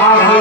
Hey,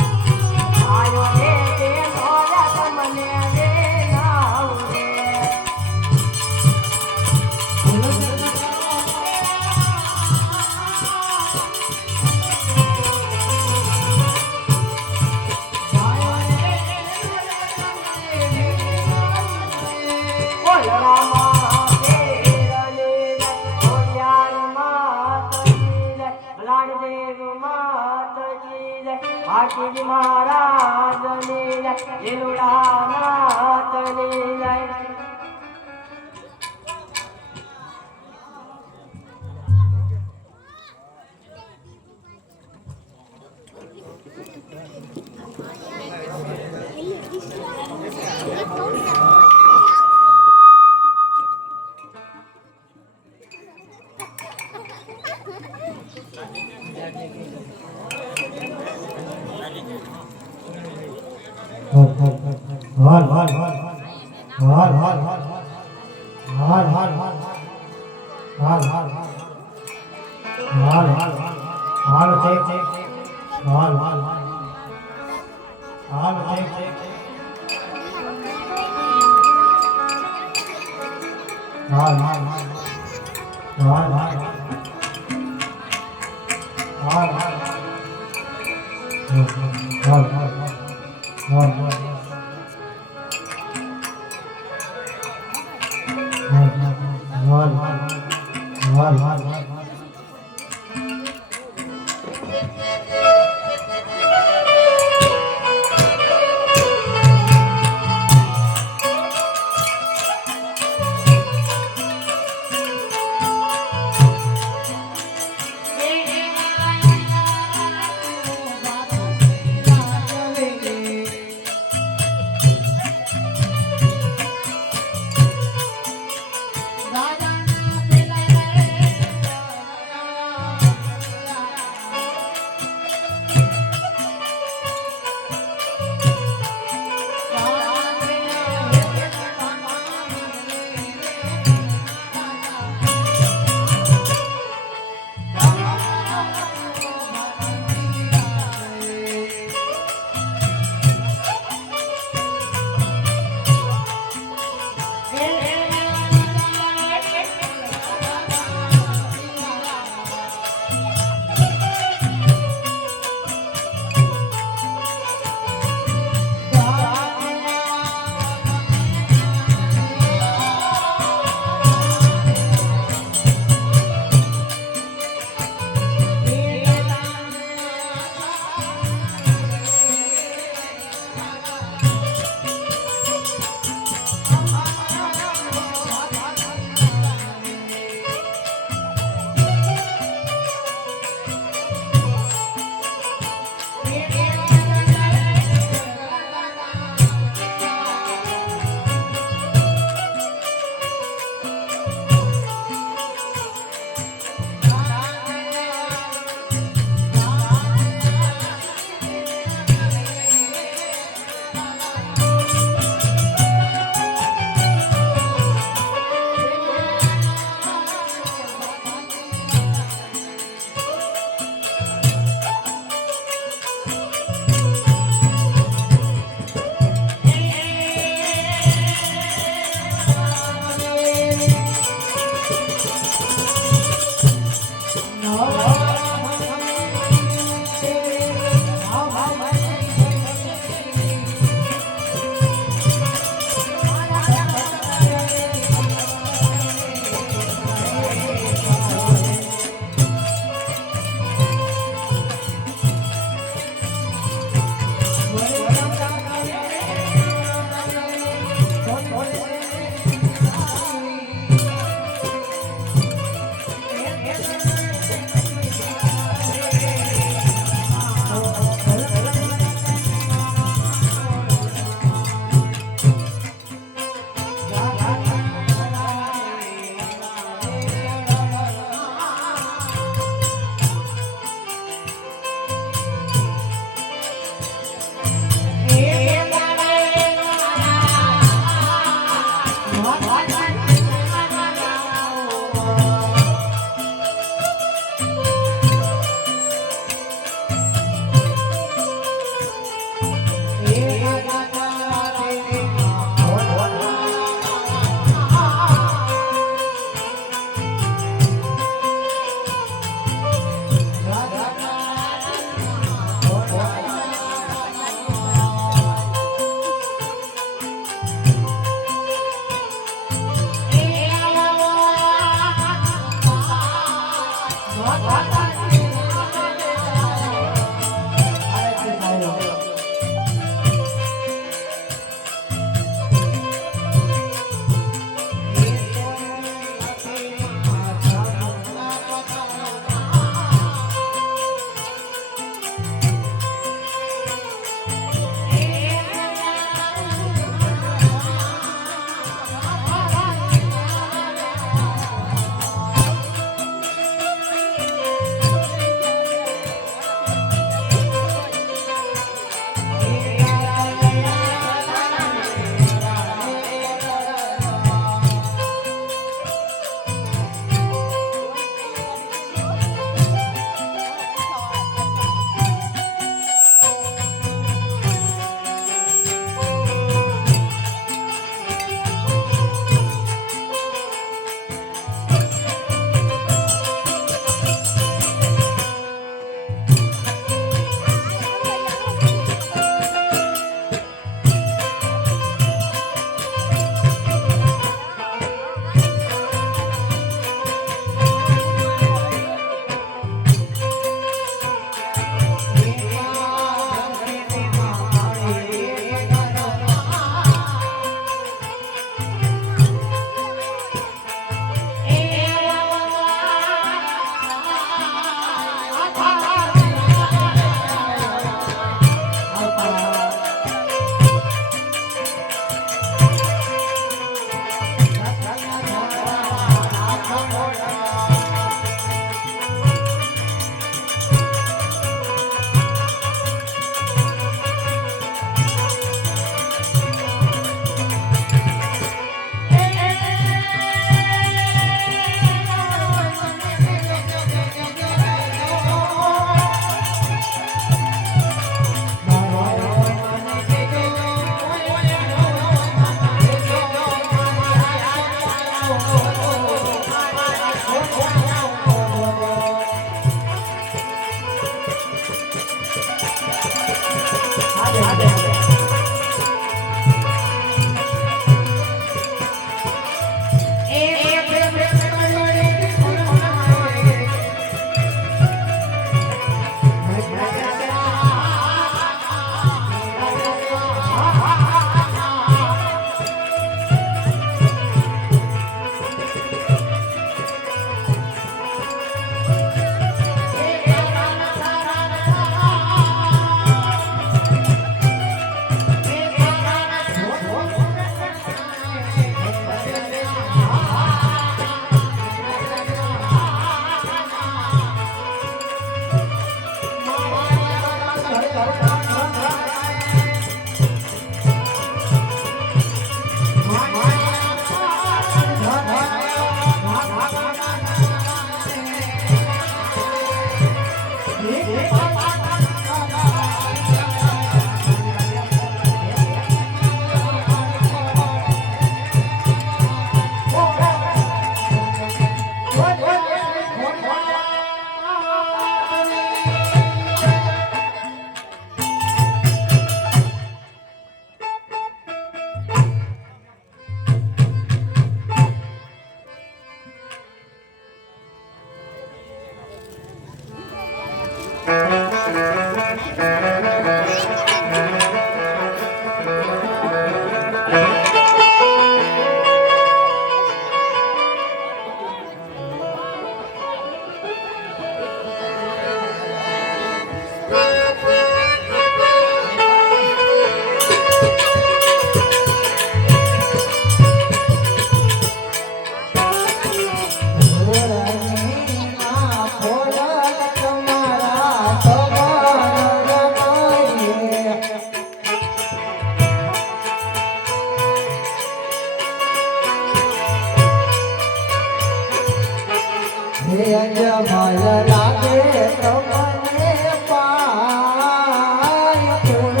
અજમલ લાગે તમને પાય ફૂલ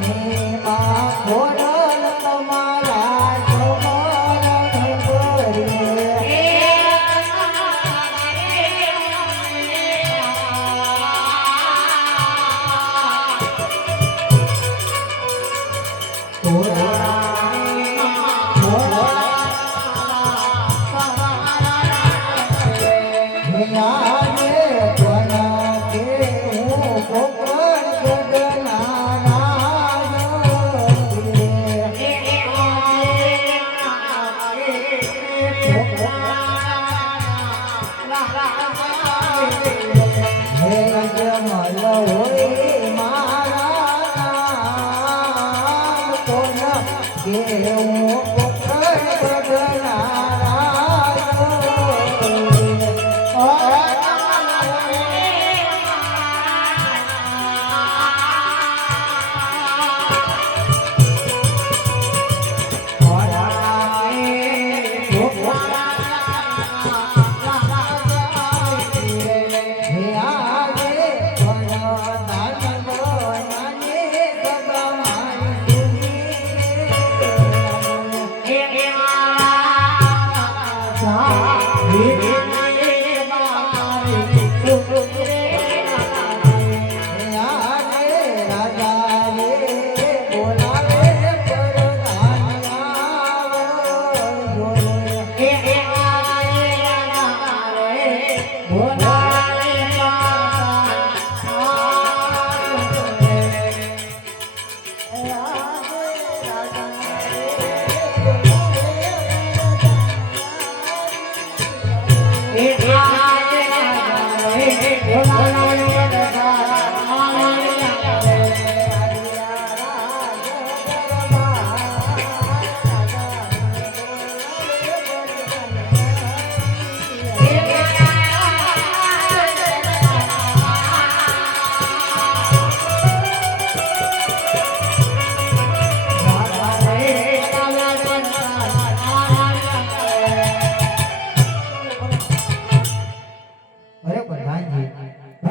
નીમાં ખોડલ તમારા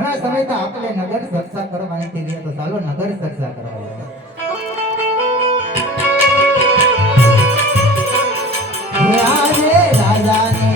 સમરણ કરીએ આપણે નગર ચર્ચા કરવાની હતી તો ચાલો નગર ચર્ચા કરવા રાજાને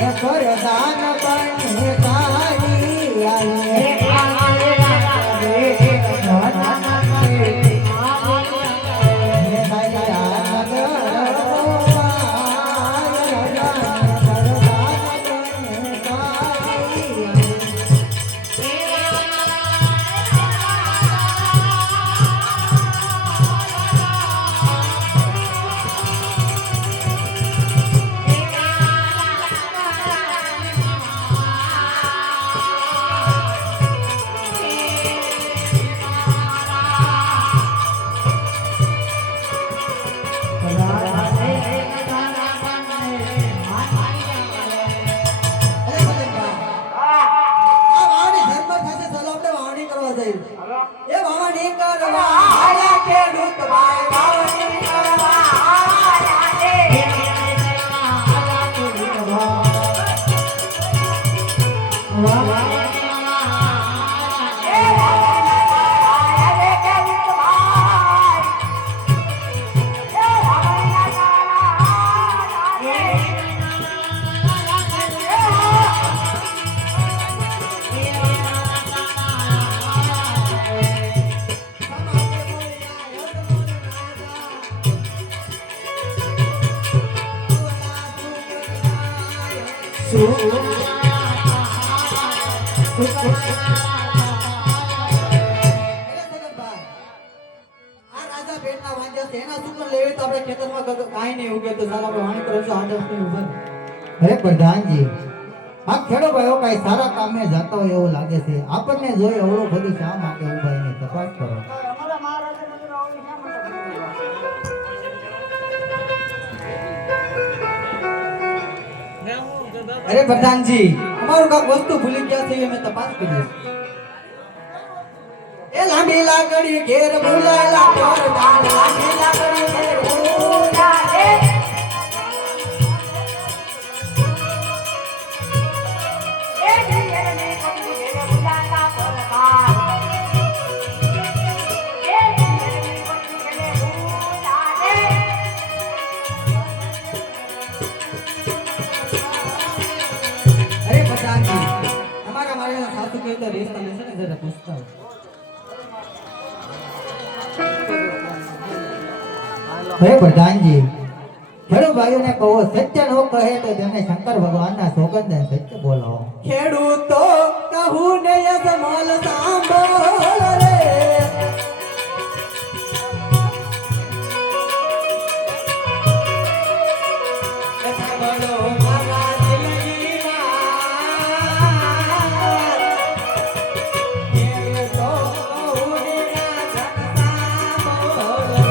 કરદાન બને સારી પ્રધાનજી આ ખેડો ભાઈઓ કઈ સારા કામે જતા હોય એવું લાગે છે આપણને જોઈ અવળો બધું શા માટે ઉભા એની તપાસ કરો અરે પ્રધાનજી અમારું કાક વસ્તુ ભૂલી ગયા છે અમે તપાસ કરીએ એ લાંબી લાકડી ઘેર ભૂલાયેલા પ્રધાન લાંબી લાકડી ઘેર ભૂલાયે એ તો રીસ્તાને છે ને જરા પૂછતા હોય. હે પ્રધાનજી ખેડૂત ભાઈઓને કહો સત્ય નો કહે તો તેમને શંકર ભગવાનના સોગંદ સત્ય બોલાવો. ખેડૂતો કહું ને યજમાલ સાંભળ રે સાંભળો મારા દિલની વાત. ખેડૂતો કહું ને સાંભળ રે.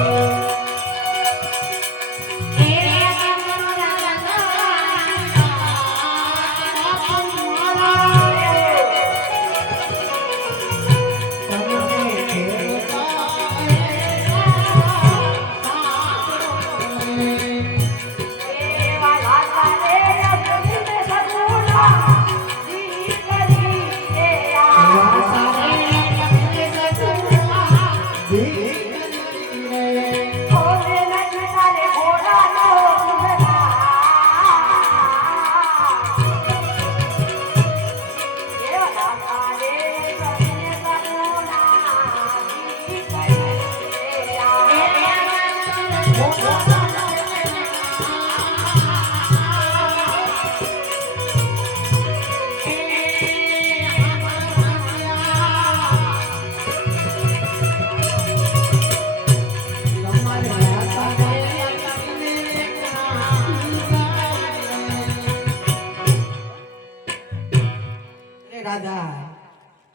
રાજા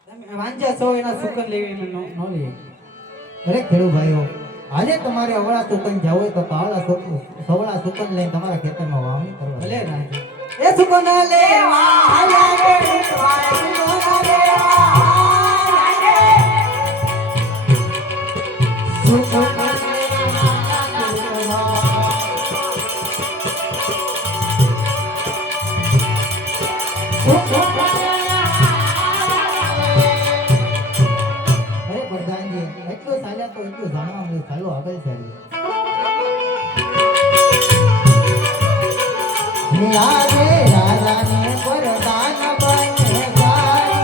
તમે વાંચ્યા છો એના સુકન લેવી નો લે. અરે ખેડૂત ભાઈઓ આજે તમારે અવળા સુકન જવું હોય તો સવળા સુકન લઈને તમારા ખેતરમાં વાવણી કરવા. ભલે રાજા એ સુકન લેવા હાલ્યા રે સુકન લેવા અરે પ્રધાનજી એટલું ચાલ્યા તો એટલું જાણવા મળ્યું. ચાલો આગળ ચાલીએ. આજે રાજાને વરદાન બને સારી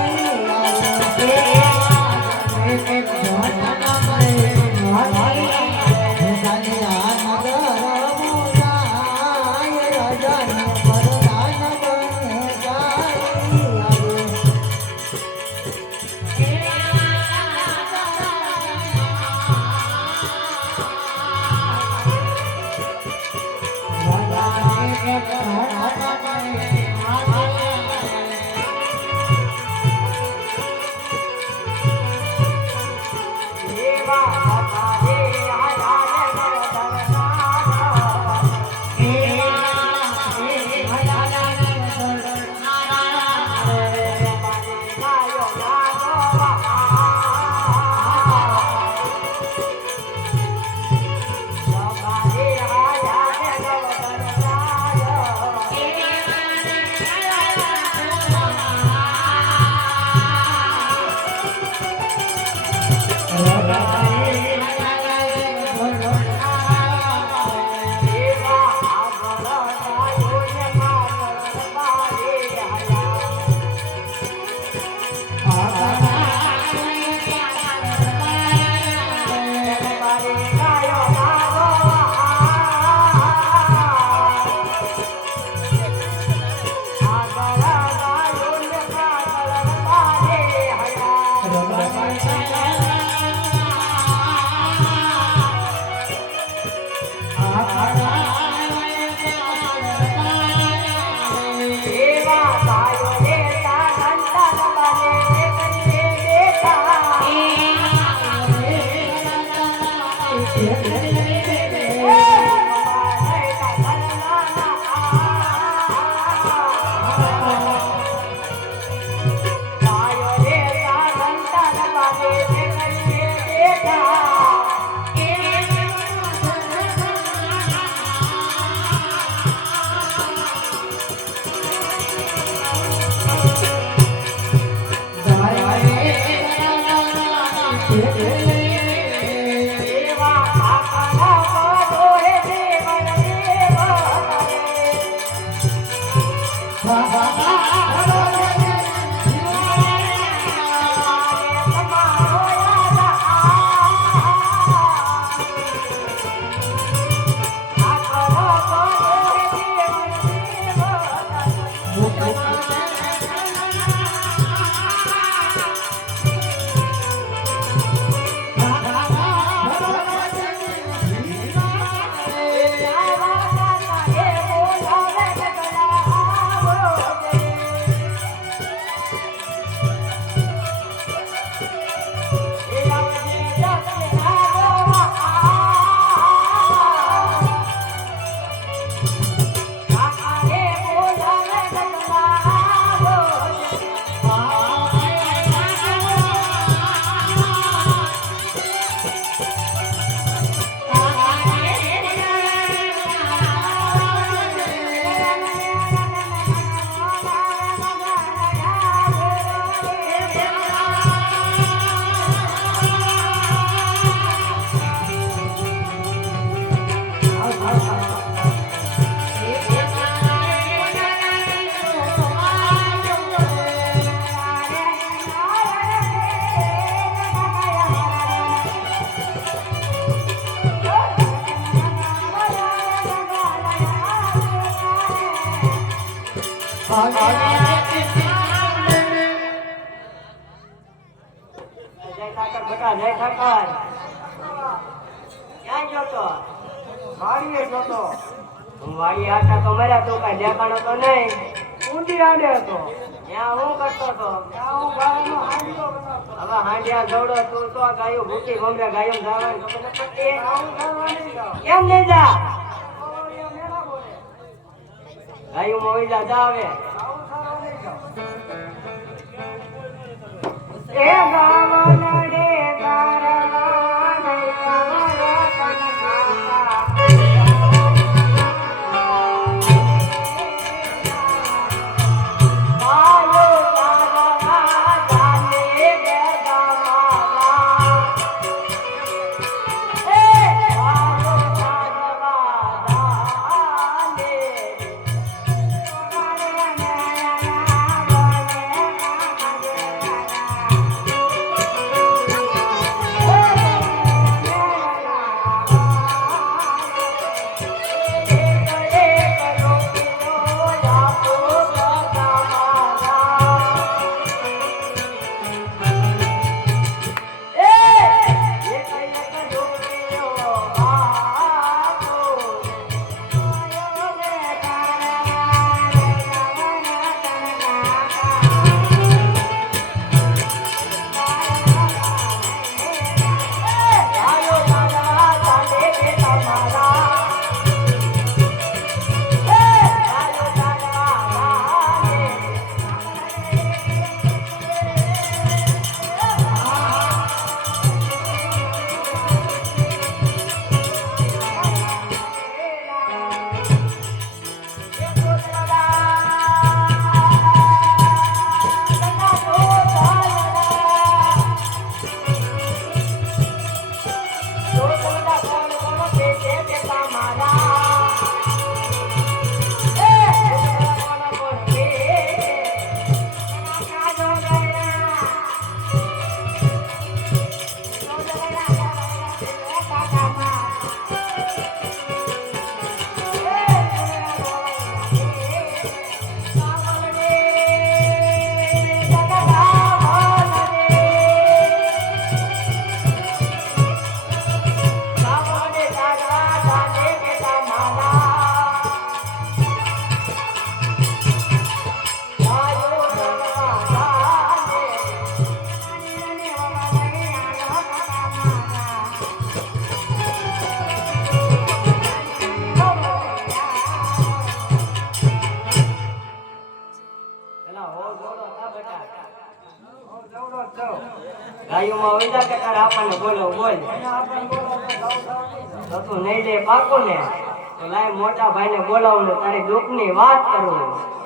ઠાકર બેટા જય ઠાકર ક્યાં ગયો તો વાડીએ ગયો તો હું વાડી આટા તો મર્યા તું કઈ દેખાણો તો નહીં ઊંડી આડે હતો ત્યાં હું કરતો હતો હવે હાંડિયા દોડો તું તો ગાયું ભૂખી ગમરે ગાયું જવાનું ખબર ન પડતી કેમ નહીં જા ગાયું મોઈ જા આવે એ ગાવન રે તારા ગાયોમાં વૈદા કે તારે આપણને બોલો બોલ તો તું નહીં લે પાકું ને તો લાય મોટા ભાઈને બોલાવું ને તારી દુઃખની વાત કરું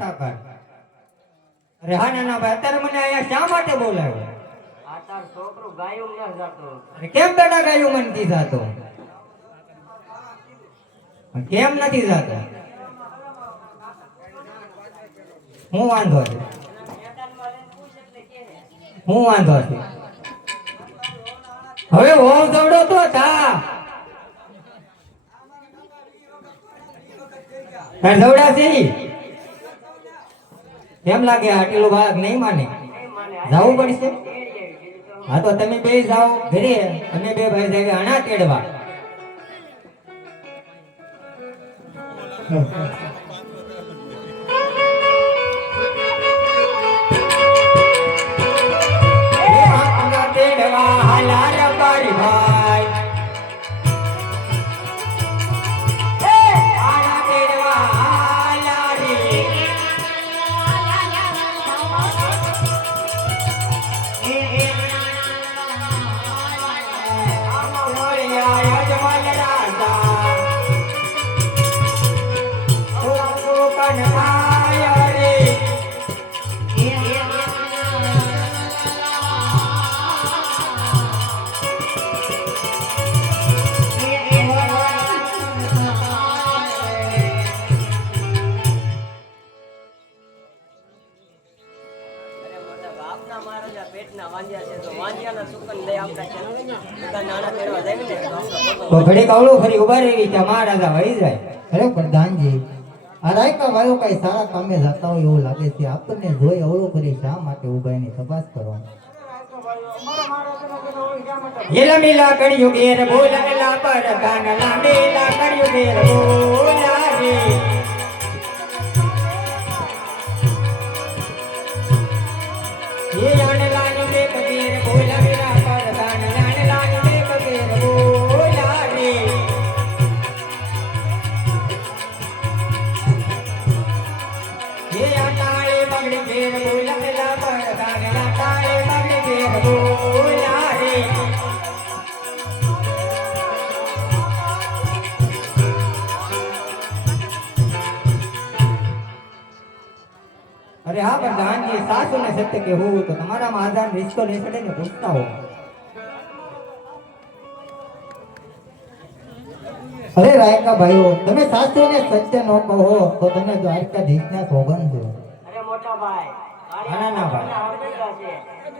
કથા કર. અરે હા નાના ભાઈ, અત્યારે મને અહીંયા શા માટે બોલાવ્યો? આ તાર છોકરું ગાયું ન જાતો. અરે કેમ બેટા ગાયું મન નથી જાતો? કેમ નથી જાતો? હું વાંધો છે? હું વાંધો છે? હવે હોવ દોડો તો થા. તાર દોડા છે ઈ? કેમ લાગે આટલું બાળક નહીં માને? જવું પડશે. હા તો તમે બે જાઓ ઘરે, અમે બે ભાઈ જાય અણા તેડવા. અણા તેડવા હાલા રબારી ભાઈ. અણા તેડવા હાલા રે. આપના મહારાજા પેટના વાંજ્યા છે તો વાંજ્યાના સુકન લઈ આપતા છે બધા નાના તેડવા જાય ને તો આપણો તો ઘડી કવળું ફરી ઉભા રહી ત્યાં મહારાજા વહી જાય. અરે પ્રધાનજી, આ રાયકા ભાઈઓ કઈ સારા કામે જતા હોય એવું લાગે છે. આપણને જોઈ અવળું કરી શા માટે ઊભા એની તપાસ કરો. યેલા મેલા કડિયું ઘેર બોલાવેલા પર કાનલા મેલા કડિયું ઘેર બોલા રે. ये आनलानी में कबीर बोला मेरा पर कानला लानी में कबीर बोला रे. ये आटाळे बगड़ी घेर बोला मेरा पर कानला टाळे बगड़ी घेर बोला रे. अरे हाँ प्रधानजी, सासू ने सत्य केવું તો તમારામાં આધાર રિસ્કો લઈ શકે ને પૂછતા હો. અરે રાયકા ભાઈઓ, તમે સાચું ને સત્ય ન કહો તો તમે દ્વારકાધીશના સોગંદ છો. અરે મોટા ભાઈ નાના ભાઈ.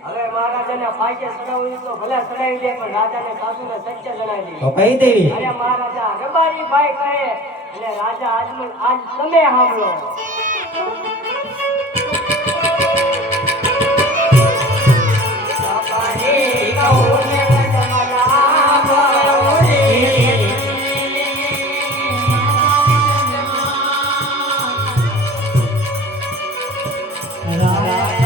હવે મહારાજાને ફાંસે ચડાવવી તો ભલે ચડાવી દે પણ રાજાને સાસુને સત્ય જણાવી દે. તો કહી દેવી. અરે મહારાજા રબારી ભાઈ કહે એટલે રાજા આજ તમે સાંભળો. રબારી કહું ને તમારા બોલો રે. ધન્યવાદ.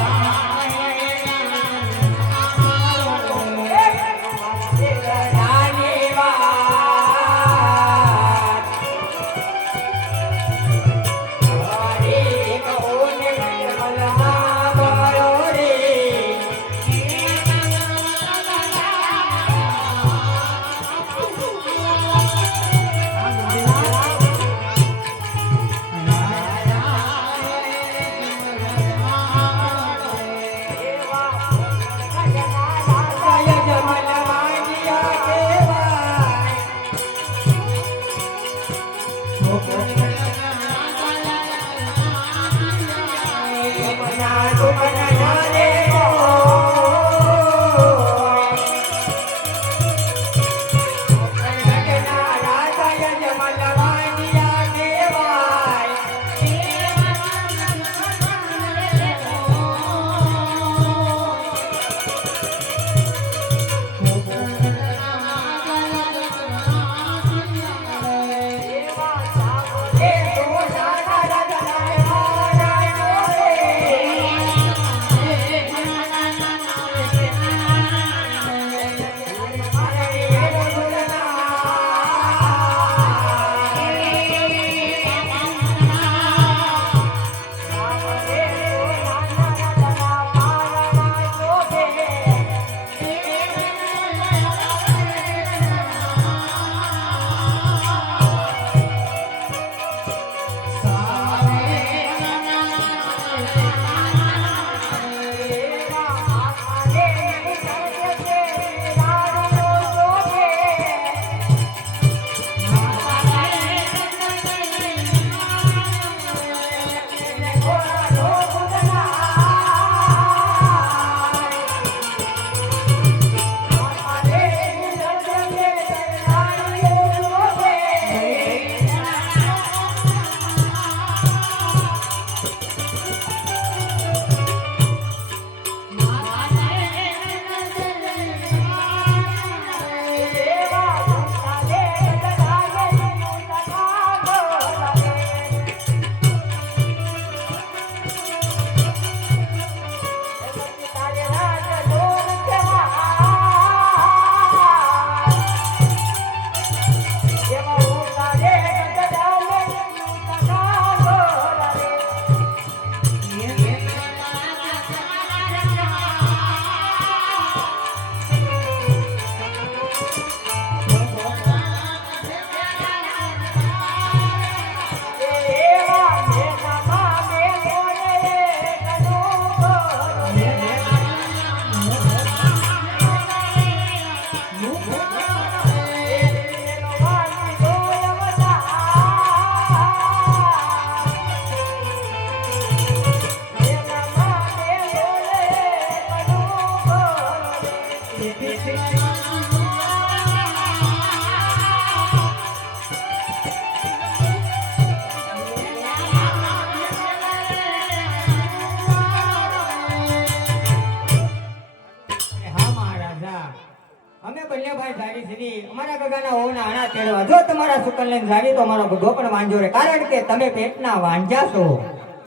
મારા ગગાના હોના આણા તેડવા. જો તમારા સુકન લઈને જાવી તો મારો ગગો પણ વાંજો રે, કારણ કે તમે પેટના વાંજા છો.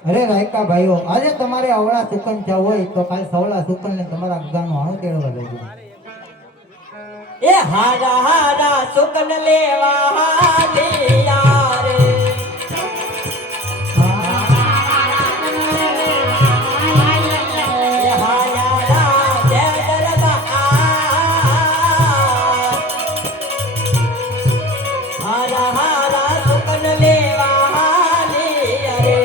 અરે રાયકા ભાઈઓ, આજે તમારે અવળા સુકન થયા હોય તો કાલ સવળા સુકન ને તમારા ગગાનું આણું તેડવા લેજો. એ હારા હારા સુકન લેવા હાલિયા રે. એ હારા જય દરબાર. હારા હારા સુકન લેવા હાલિયા રે.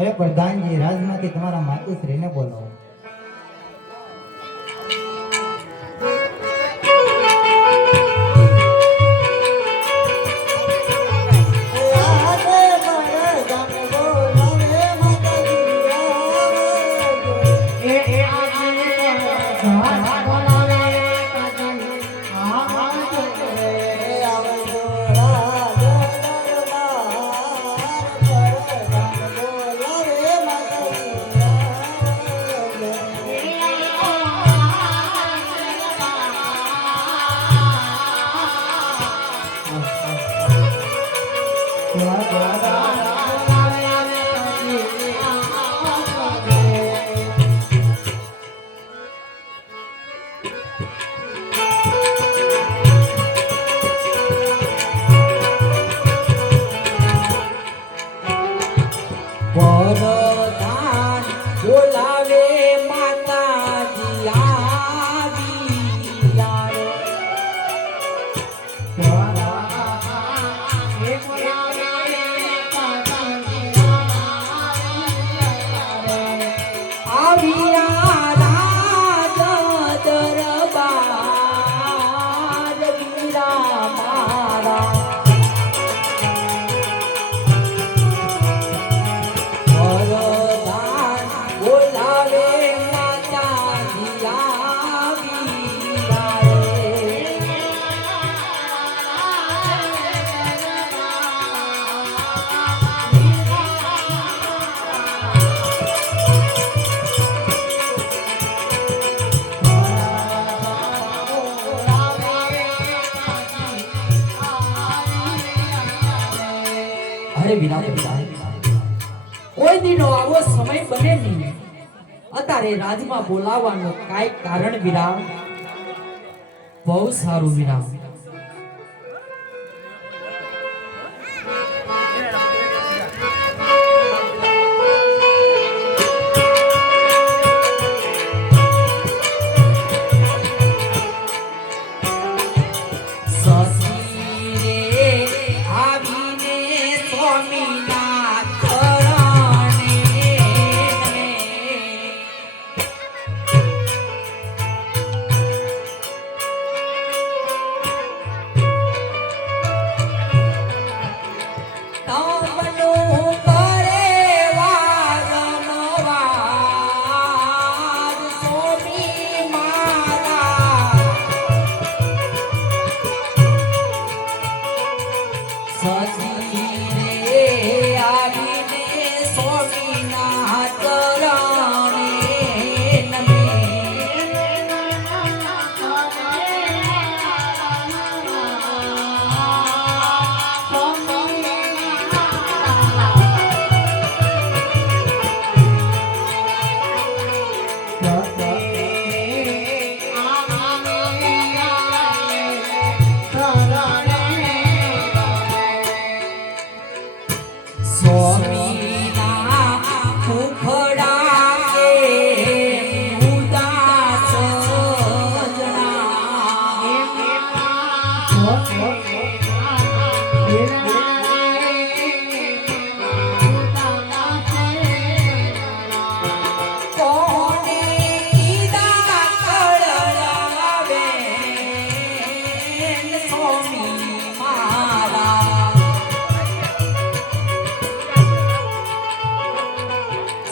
અરે પ્રધાનજી, રાજમાંથી તમારા માતુશ્રીને બોલાવો. વરદાન બોલાવે માતાજી આવ્યા રે. આવ્યા રાજ દરબાર વીરા મારા. વરદાન બોલાવે માતાજી આવ્યા રે. અરે વિના કોઈ દીનો આવો સમય બને નહીં. અત્યારે રાજમાં બોલાવવાનું કાંઈ કારણ વિના બહુ સારું વિના.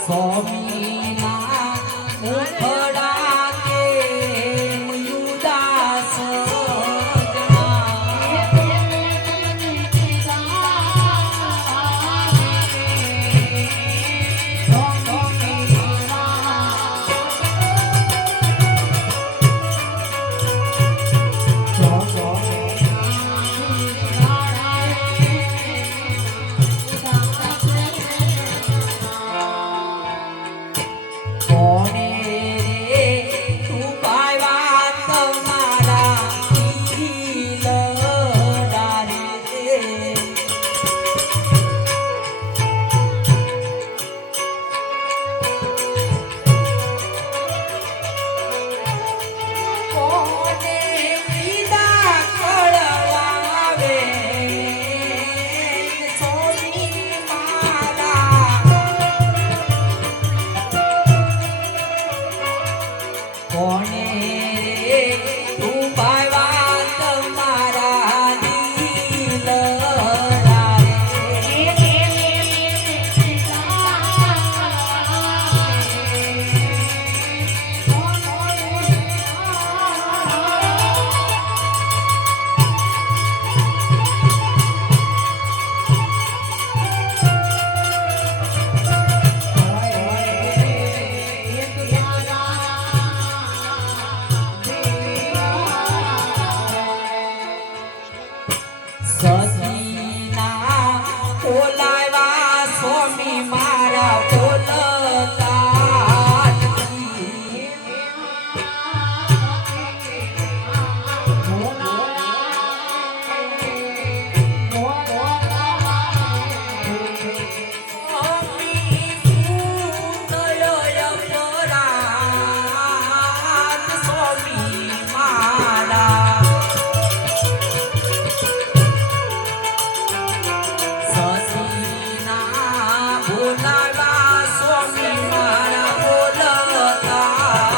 સ્વામીના મુખડા કે ઉદાસ કોને રે તું પાવા તમારા દિલડા રે કોને વિદા કળવાવે સોની મારા કોને રે તું પાવા તમારા દિલડા સતીના બોલાવા સ્વામી મારા બોલતા નથી. સ્વામી સુંદર અપરાધ સ્વામી મારા સતીના બોલાવા સ્વામી મારા બોલતા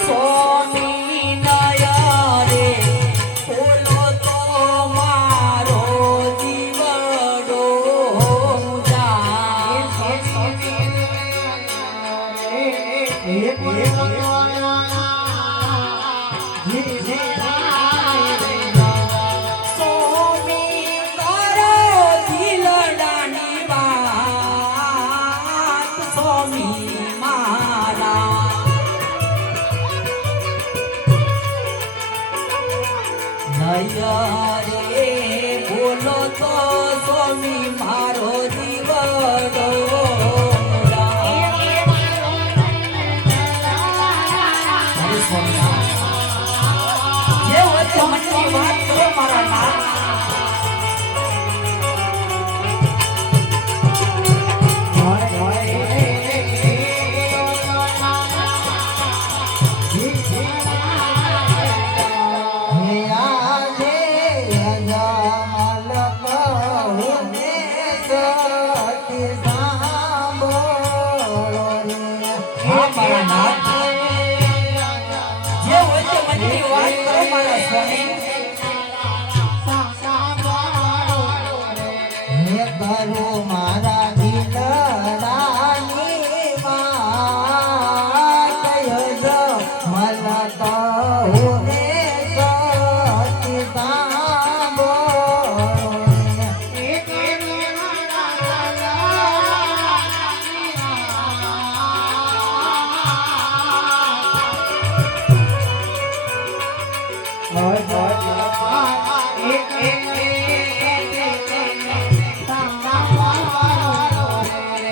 સ્વામી નયા રે બોલો તો મારો જીવડો સ્વામી તારો દિલડાની વાત સ્વામી મારા નયા રે બોલો તો સ્વામી મારો જીવડો હરે સ્વામી જે વચ્ચે મનની વાત કરો મારા નાથ હે આજે અજમલ કહુને સતી સાંભળો રે. હા મારા નાથ જે વચ્ચે મનની વાત કરો મારા સ્વામી હે કરો મારા દિલડાની વાત અજમલ કહુને સતી સાંભળો રે.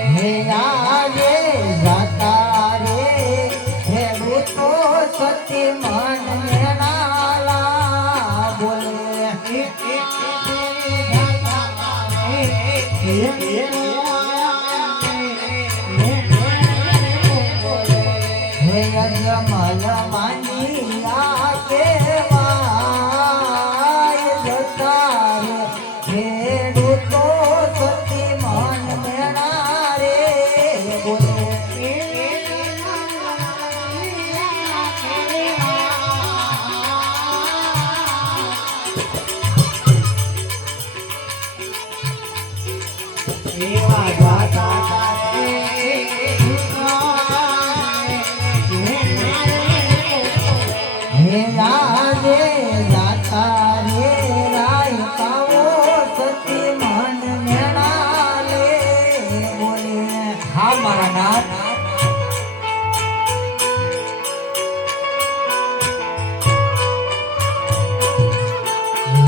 હે આજે જાતા રે હે ભૂતો સતી મન નાલા બોલે. હે અજમલ માની આ કેવાય જતી ખેડૂતો સતી મન મેણા રે બોલે એવા ગાતા હે રાજે જાતા રે રાય કાવો સતી મન મેણા લે બોલે હા મારા નાથ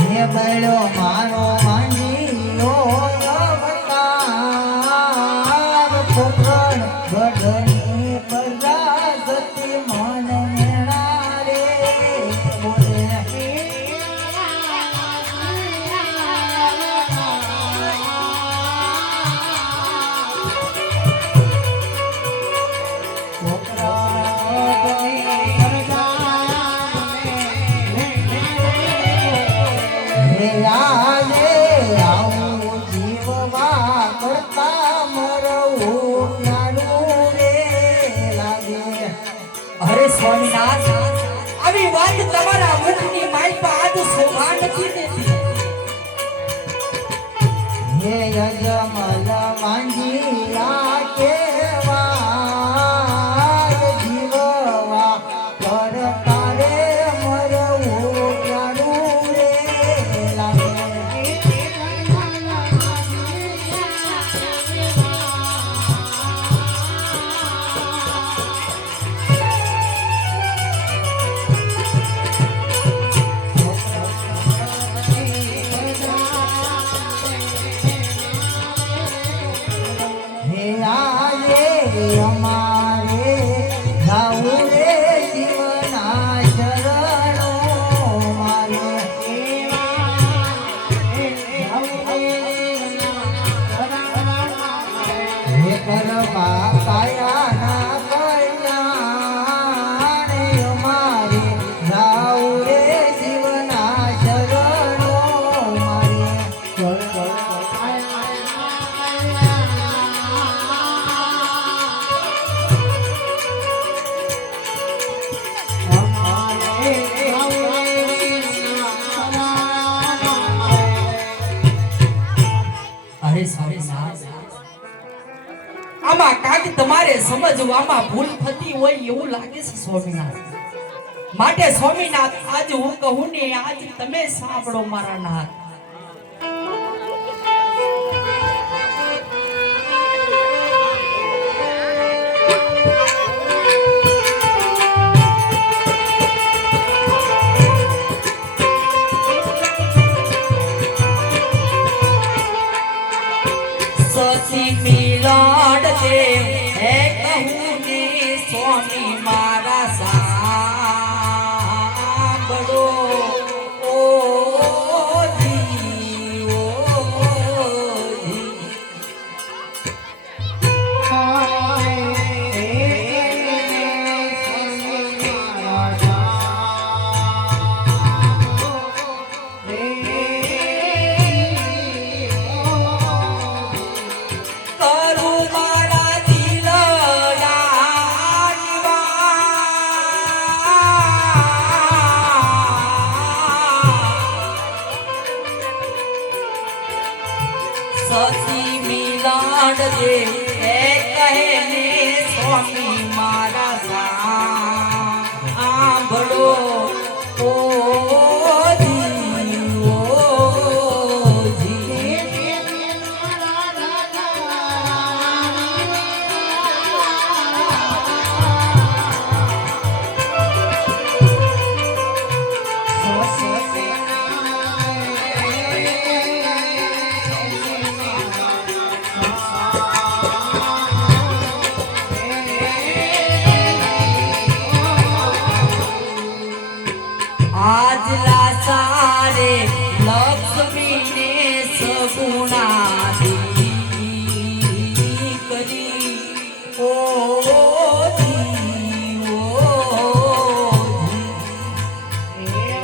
હે બળો મારો માંગીઓ અવતાર પોકળ ગઢની પ્રજા સતી મન મેણા રે બોલે હે આજે આવું જીવવા કરતા મરવું ન્યારું રે લાગે અરે સ્વામિનાથ આવી વાત તમારા મુખની માલપા આજ શોભા નથી દેતી હે યજમલ માંગીયા કેવાય જીવવા કરતા રે મરવું ન્યારું રે લાગે હે આજે અમારે જાવું રે શિવના ચરણો મારે હે કરવા કાયાના કલ્યાણ અમારે જાવું રે શિવના ચરણો મારે અરે સ્વામિનાથ આમાં કાંઈક તમારે સમજવામાં ભૂલ થતી હોય એવું લાગે છે સ્વામિનાથ માટે સ્વામિનાથ આજ હું કહું ને આજ તમે સાંભળો મારા નાથ સતી મિલાડ દે હે કહું ને સ્વામી મારા સાંભળો ઓ જી ઓ જી કરું મારા દિલના સતી મિલાડ દે એ કહે ને સ્વામી મારા સાંભળો ઓ જી ઓ જી આજ લાસારે લક્ષ્મીને સગુણા કરી ઓ જી ઓ જી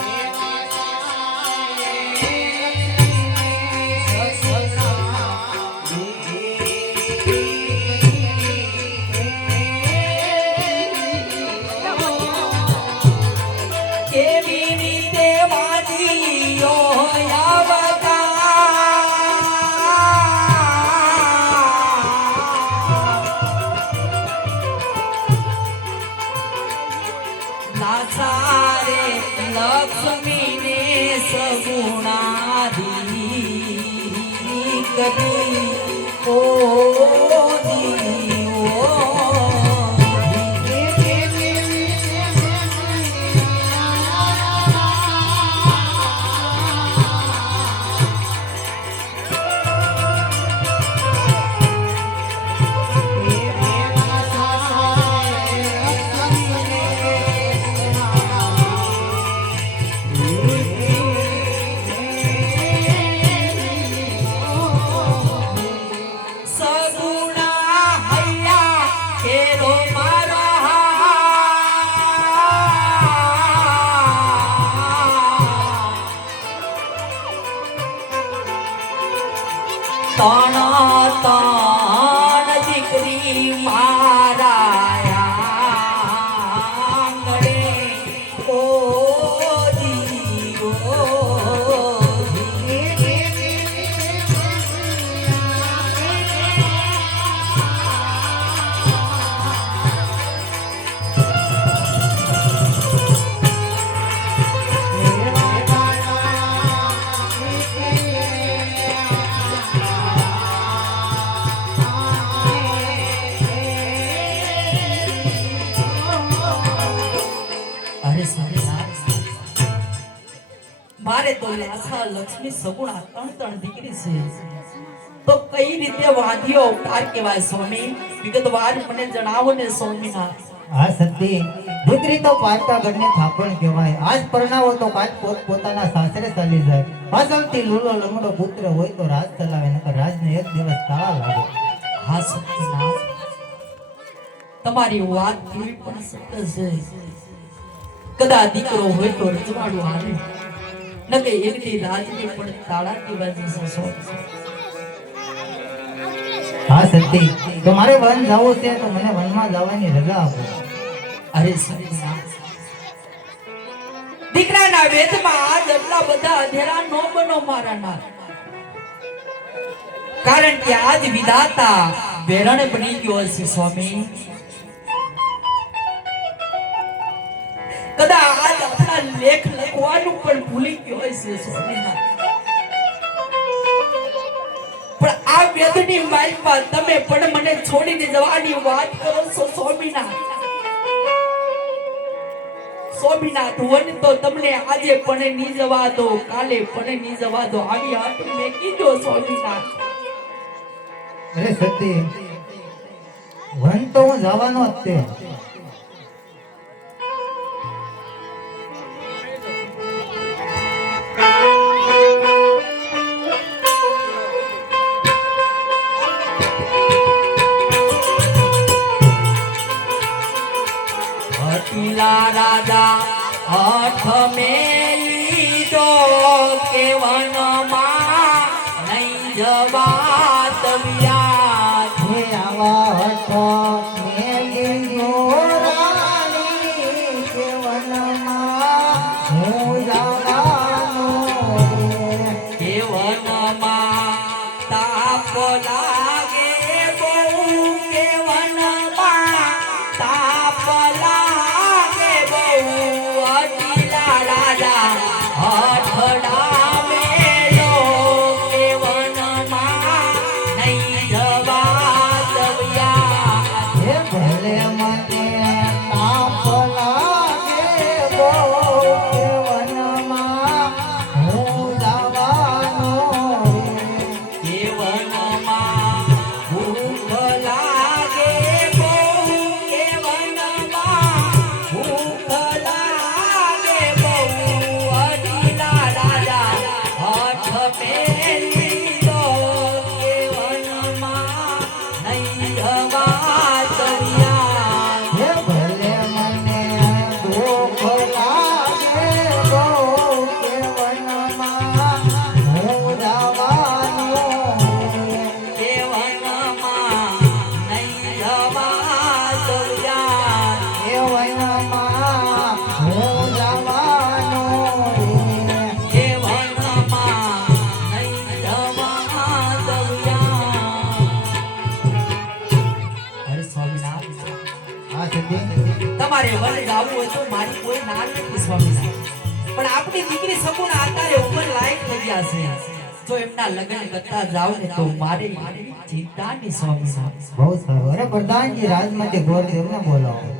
તણ તણ દીકરી મારા આંગણે ઓજી અરે સારી મારે તો લાસા લક્ષ્મી સગુણા ત્રણ ત્રણ દીકરી છે તો કઈ રીતે વાંધ્યો અવતાર કહેવાય સ્વામી વિગતવાર મને જણાવો ને સ્વામીનાથ હા સતી દીકરી તો પારકા ઘરને થાપણ કહેવાય આજ પરણાવો તો કાલ પોતાના સાસરે ચાલી જાય પાછળથી લૂલો લંગડો પુત્ર હોય તો રાજ ચલાવે નકર રાજને એક દિવસ તાળા લાગે હા સ્વામીનાથ તમારી વાત કેવી પણ સત્ય છે કદાચ દીકરો હોય તો રજવાડું આવે નકે એકટી રાજની પણ તાળા કેવા જશે સ્વામી હા સતી તો મારે વન જવું છે તો મને વનમાં જવાની રજા આપો અરે સ્વામીનાથ દીકરાના વેદમાં આજ એટલા બધા અંધેરા નો બનો મારા નાથ કારણ કે આજ વિધાતા વેરણ બની ગયો છે સ્વામી કદાચ આજ આપણા લેખ લખવાનું પણ ભૂલી ગયો છે સ્વામીનાથ પણ આ વેદની માલમાં તમે પણ મને છોડીને જવાની વાત કરો છો સ્વામીનાથ સ્વામીનાથ વન તો તમને આજે પણ નહીં જવા દો કાલે પણ નહીં જવા દો આવી હાથ મેં કીધો સ્વામીનાથ અરે સતી વન તો હું જવાનો જ તે અતિલા રાજા હાથ મેં લીધો કે વનમાં નહીં જવા તવ્યા હે આવા હતો મેલી રાણી કે વનમાં હું જવાનો રે. કે વનમાં તાપ લાગે બહુ કે વનમાં તાપ લાગે બહુ અતિલા રાજા હઠડા મેલો કે વનમાં નહીં જવા દવ્યા હે ભલે મને તાપ લાગે બહુ કે વનમાં હું જવાનો રે. કે વનમાં ભૂખ લાગે બહુ કે વનમાં ભૂખ લાગે બહુ અતિલા રાજા હઠ મેલીધો કે વનમાં નહીં જવા દરિયા હે ભલે મને દુઃખ લાગે બહુ કે વનમાં હું જવાનો રે. કે વનમાં નહીં જવા દરિયા એ વનમાં હું જવાનો રે. કે વનમાં નહીં જવા દરિયા અરે સ્વામીનાથ હા સતી તમારે વન ગાવું હોય તો મારી કોઈ ના નથી સ્વામીનાથ પણ આપણી દીકરી સગુણા અત્યારે ઉંમર લાયક થઈ ગયા છે જો એમના લગ્ન કરતા જાવ ને તો મારે ચિંતાની સ્વામીનાથ બહુ સારું અરે પ્રધાનજી રાજમાંથી ગોર દેવને બોલાવો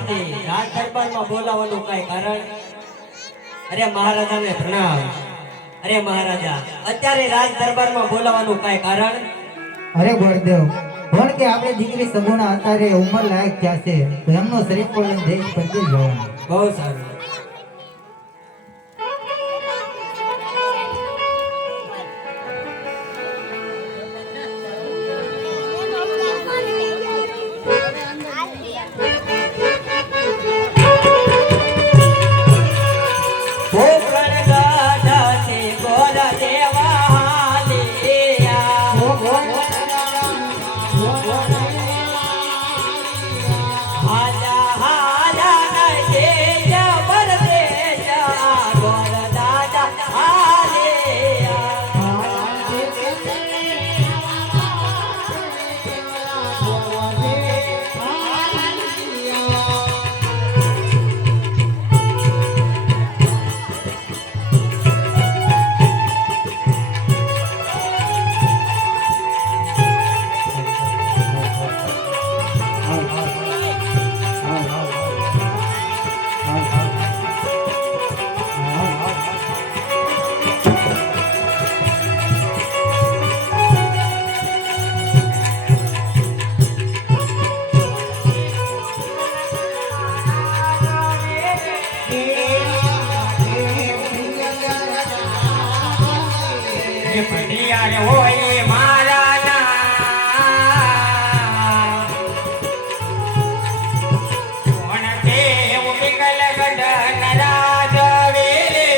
રાજને રાજ દરબારમાં બોલાવવાનું કઈ કારણ? અરે મહારાજાને પ્રણામ. અરે મહારાજા, અત્યારે રાજ દરબારમાં બોલાવવાનું કઈ કારણ? અરે ગોરદેવ, પણ કે આપણે દીકરી સગુણા અત્યારે ઉંમર લાયક થયા છે તો એમનો શરીર પણ દેશ પરદેશ જવાનું. બહુ સારું. પોકળ ગાઢાથી ગોર દેવા હાલિયા. આજા હાલા દેશ પરદેશ ગોર દાદા હાલિયા. પટિયાર હોય મારા નામ, કોણ દેવ વિકલ ગઢ નરાજ વેલે.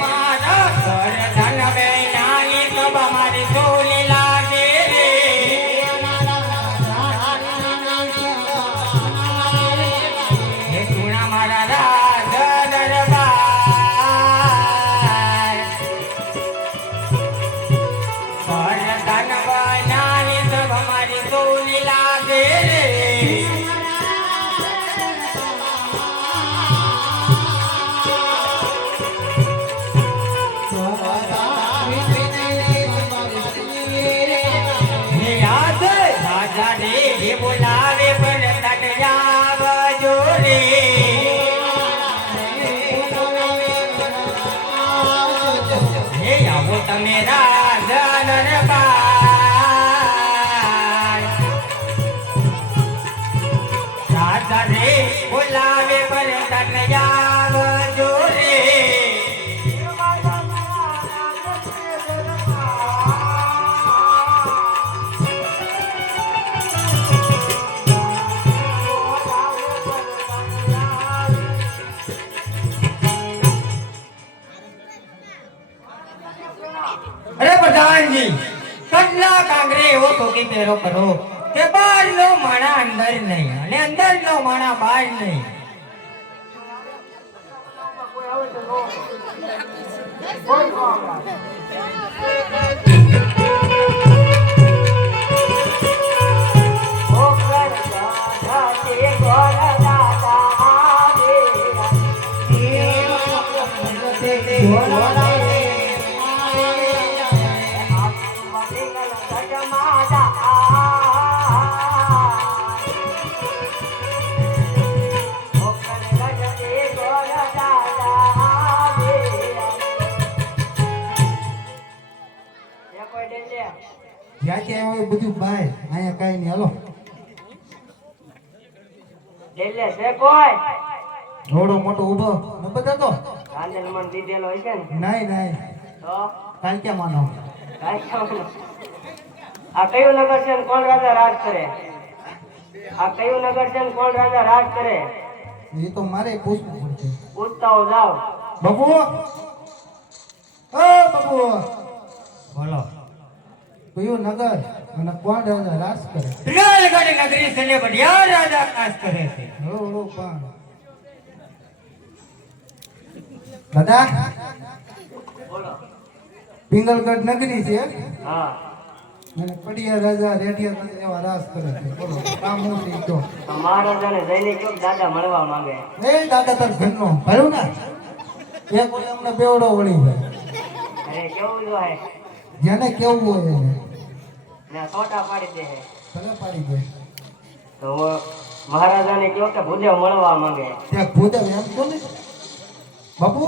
મારા ઘર ધન બે નાની કબા મારી સોલી લાગે રે. હે સુણા મારા રાજ દરબાર, ઘર ધન બનાની કબા મારી સોલી લાગે રે. યાદ રાજા ને બોલાવે પણ તટયાવ જોરે. હે આવો તમે રાજ દરબાર, રાજા ને બોલાવે પણ તટયાવ જોરે. અરે પ્રધાનજી, કેટલા કાંગરે એવો ટોકી પહેરો કરો કે બહાર નો માણા અંદર નહીં અને અંદર નો માણા બહાર નહીં. જ્યાંથી આવ્યો એ બધું બહાર, અહીંયા કાંઈ નહીં. હાલો ડેલે છે કોઈ થોડો મોટો ઊભો ન બતાતો. કાંદલ મન દીધેલો હોય છે ને નહીં નહીં, તો કાંઈ ક્યાં માનો. કાંઈ કહેવાનું. આ કયું નગર છે ને કોણ રાજા રાજ કરે? આ કયું નગર છે ને કોણ રાજા રાજ કરે? એ તો મારે પૂછવું પડશે. પૂછતા હો જાઓ. બાપુ, ઓ બાપુ, બોલો. કયું નગર અને કોણ રાજા રાજ કરે? પિંગલગઢ નગરી છે ને બઢિયા રાજા રાજ કરે છે. હળો હળો પણ દાદા, બોલો. પિંગલગઢ નગરી છે. હા. અને પડિયા રાજા રેડિયા રાજા એવા રાસ કરે છે. બોલો કામ હું થઈ ગયો. મહારાજાને જઈને કયો કે દાદા મળવા માંગે. એ દાદા તાર ઘરનો ભર્યું ને એક ઓલે અમને બેવડો વળી જાય. અરે કેવું જોઈએ જેને કેવું હોય એને ને સોટા પાડી દે. ભલે પાડી દે. તો મહારાજાને કયો કે ભૂદેવ મળવા માંગે. ત્યાં ભૂદેવ એમ તો ને બાપુ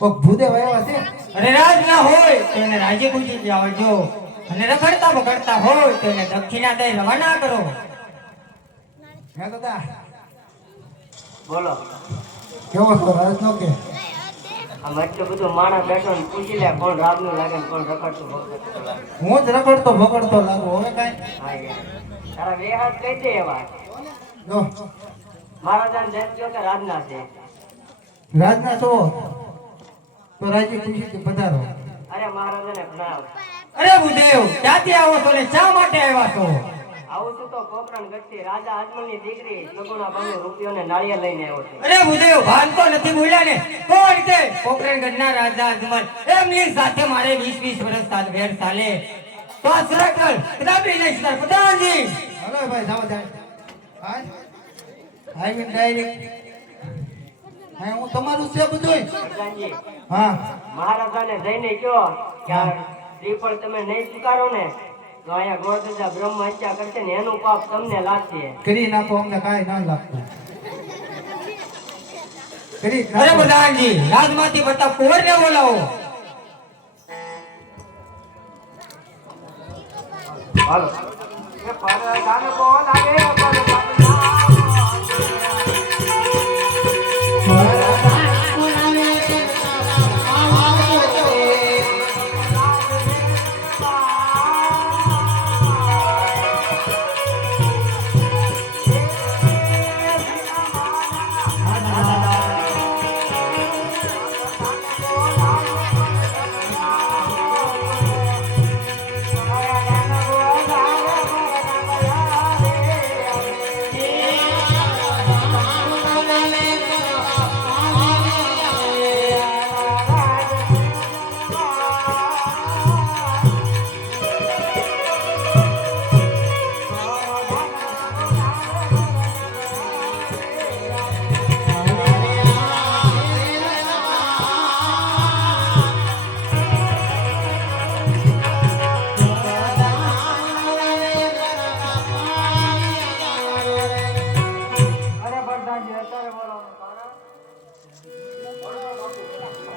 કોક ભૂદેવ આવ્યા છે. અરે રાજ ના હોય તો એને રાજ્ય પૂજી જાવજો અને રખડતા બગડતા હોય તો એને દક્ષિણા દઈ રવાના કરો. હે દાદા બોલો કેવો છો રાજનો કે આમ એટલું બધું માણસ બેઠો ને પૂછી લે કોણ રામનું લાગે ને કોણ રખડતું ભગતતું લાગે. હું જ રખડતો બગડતો લાગુ હવે કાંઈ હા યાર તારા બે હાથ કહી દે એવા. જો મહારાજાને જેમ કયો કે રાજના છે. રાજના છો તો રાજ્ય ખુશીથી પધારો. અરે મહારાજાને પ્રણામ. અરે ભૂદેવ ક્યાંથી આવો છો ને શા માટે આવ્યા છો? આવું છું તો પોકરણ ગઢથી રાજા અજમલની દીકરી સગુણા બનુ રૂપિયો ને નાળિયેર લઈને આવ્યો છે. અરે ભૂદેવ ભાન તો નથી બોલ્યા ને. કોણ છે પોખરણગઢના રાજા અજમલ? એમની સાથે મારે 20 વર્ષ સાલ વેર ચાલે તો આ સરાકર કદાપી નહીં સર પ્રધાનજી. હલો ભાઈ જાઓ જાય હા આઈ ડાયરેક્ટ હા હું તમારું છે બધુંય. પ્રધાનજી હા મહારાજાને જઈને કયો કે આ શ્રીફળ તમે નહીં સ્વીકારો ને તો અહીંયા ગોરધજા બ્રહ્મ હત્યા કરશે ને એનું પાપ તમને લાગશે. કરી નાખો અમને કાંઈ ના લાગતું કરી અરે નાખો. પ્રધાનજી રાજમાંથી બધા કુંવરને બોલાવો. હાલો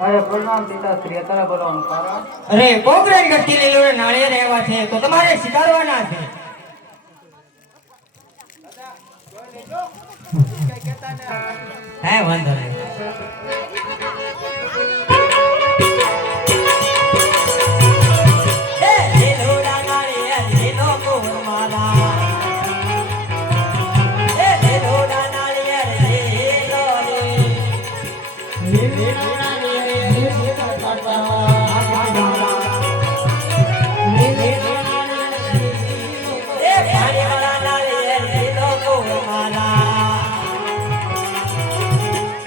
અરે પ્રણામ પિતાશ્રી અત્યારે બોલવાનું કારણ. અરે પોખરણગઢથી લીલું નાળિયેર આવ્યા છે તો તમારે સ્વીકારવાના છે. હે વાંધો નહીં. એ લીલુડા નાળિયેર લીલો કુંવરમાલા. એ લીલુડા નાળિયેર લીલો એ પાણીવાળા નાળિયેર લીલો કુંવરમાલા.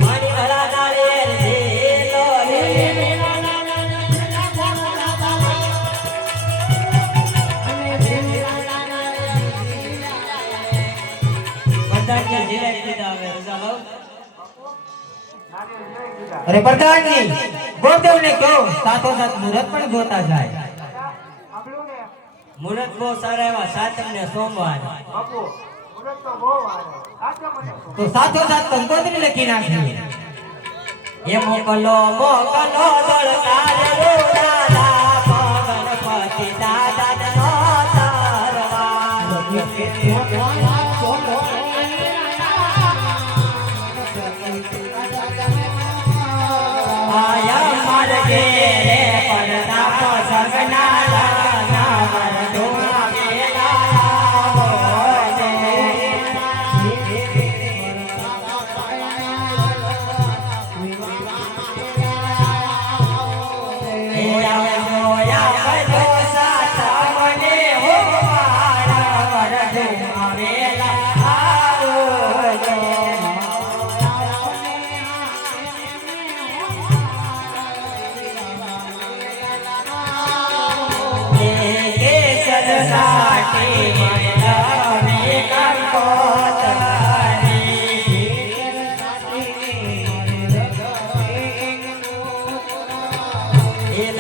પાણીવાળા નાળિયેર લીલો અરે પ્રધાનજી ગોદેવને કહો સાથોસાથ મુહૂર્ત પણ જોતા જાય. મુહૂર્ત બહુ સારા એવા સાતમ ને સોમવાર તો સાથોસાથ કંકોત્રી લખી નાખી. એ મોકલો મોકલો દળકાર રોડાલા ગણપતિ દાદાનો આયા માર્ગે રે પરતાપ સગના નામ ધોણા પેલા બોલે.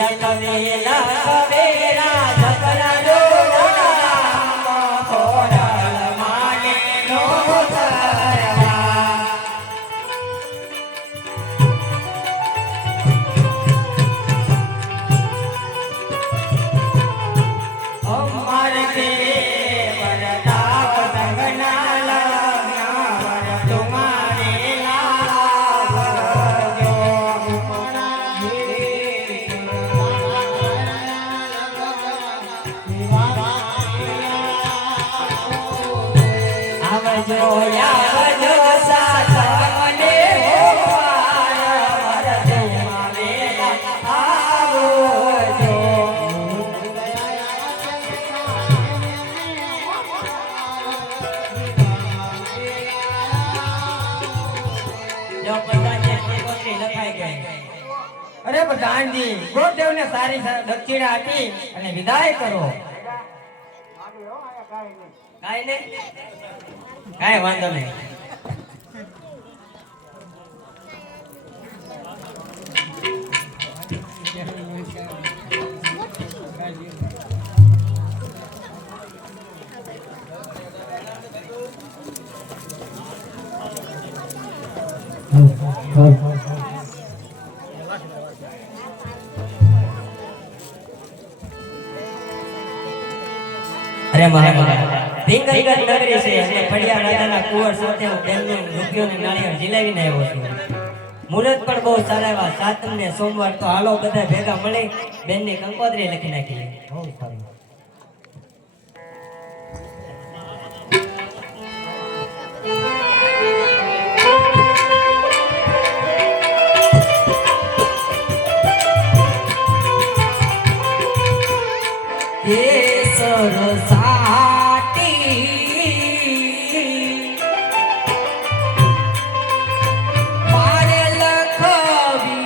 લખવે રાજપરા દોરા ખોડલ માને નો ધરવા. અમારે તે વરદાવ સંગના લગ્ન વર તુમારે લાવજો. આવજો આવજો સાસને ગોપાલ વર તુમારે આવજો. જો પ્રધાનજી પોતરી લખાઈ ગઈ. અરે પ્રધાનજી ગોદેવને સારી દક્ષિણા આપી અને વિદાય કરો. કાઈ નહીં, કાઈ વાંધો નહીં. અરે મહારાજ પિંગલગઢ નગરી છે અને ફળિયા રાજાના કુંવર સાથે હું બેનનું રૂપિયોની નાળિયેર જીલાવીને આવ્યો છું. મુહૂર્ત પણ બહુ સારા એવા સાતમ ને સોમવાર તો હાલો બધા ભેગા મળી બેનની કંકોત્રી લખી નાખી. બહુ સારું. મારે લખવી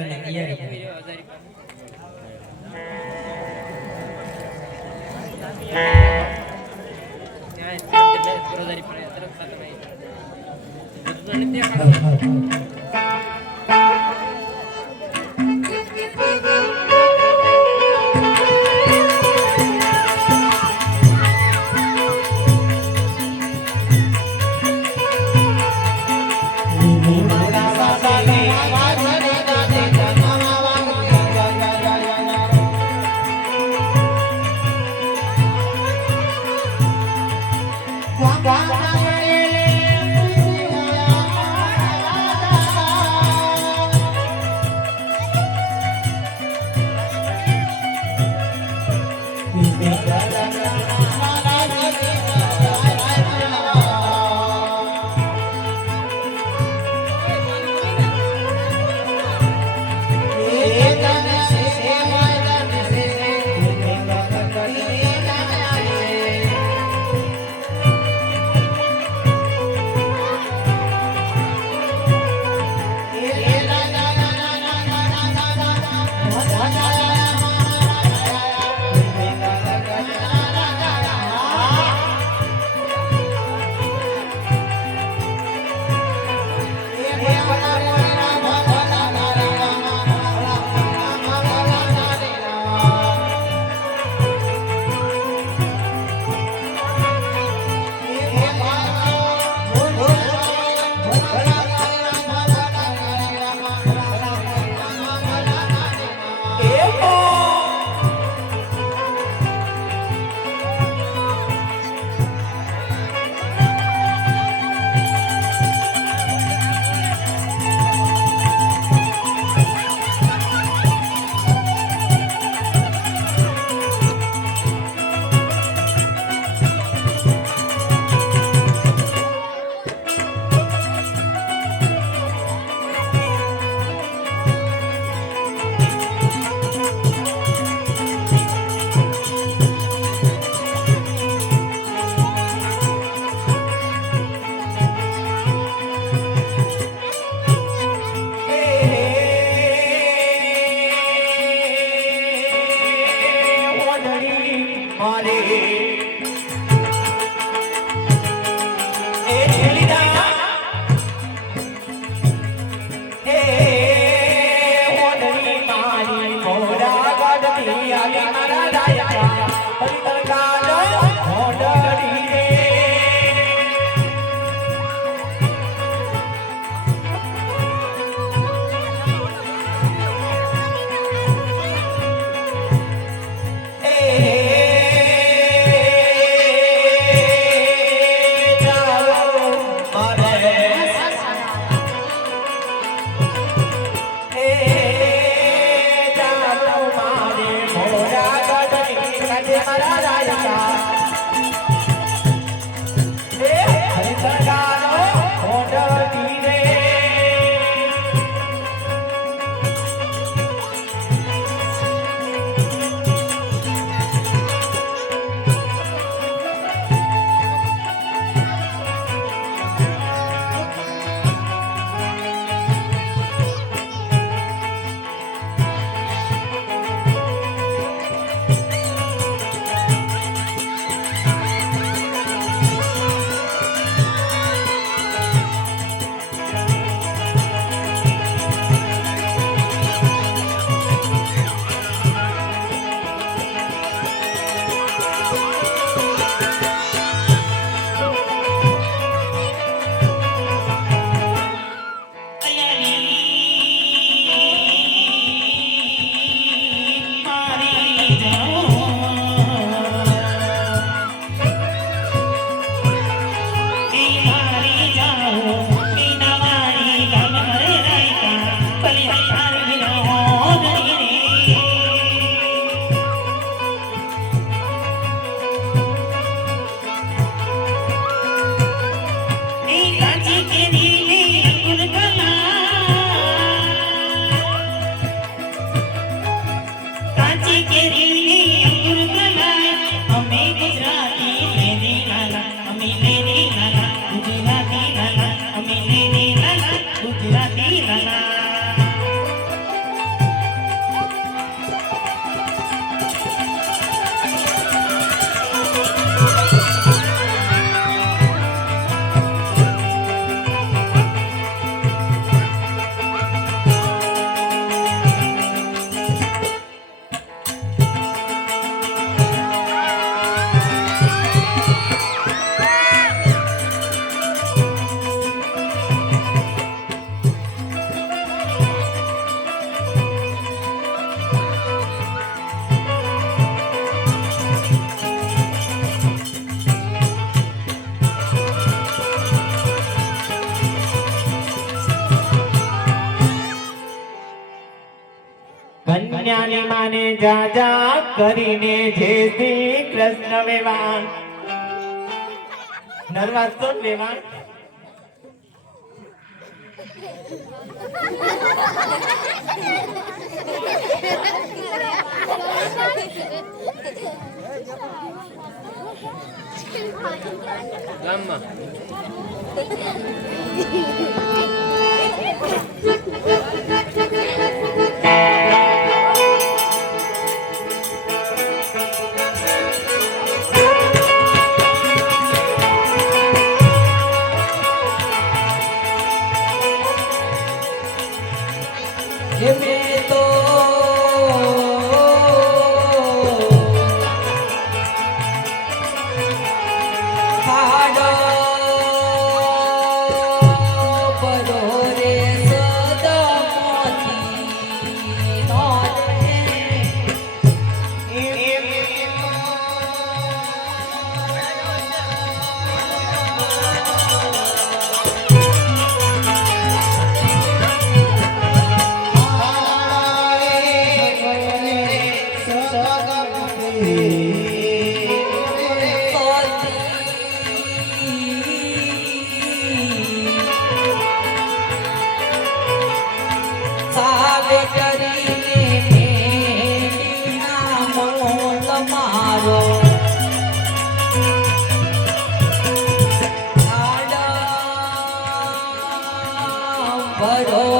અને તૈયારી કરી. કન્યાની માને જાજા કરીને જય શ્રી કૃષ્ણ વેવાણ નર્વસ તો વેવાણ મેં તો ખાડો પરો રે સદમોતી નો રે સાવે કરીને મેળીના મોલ મારો આડા ભરો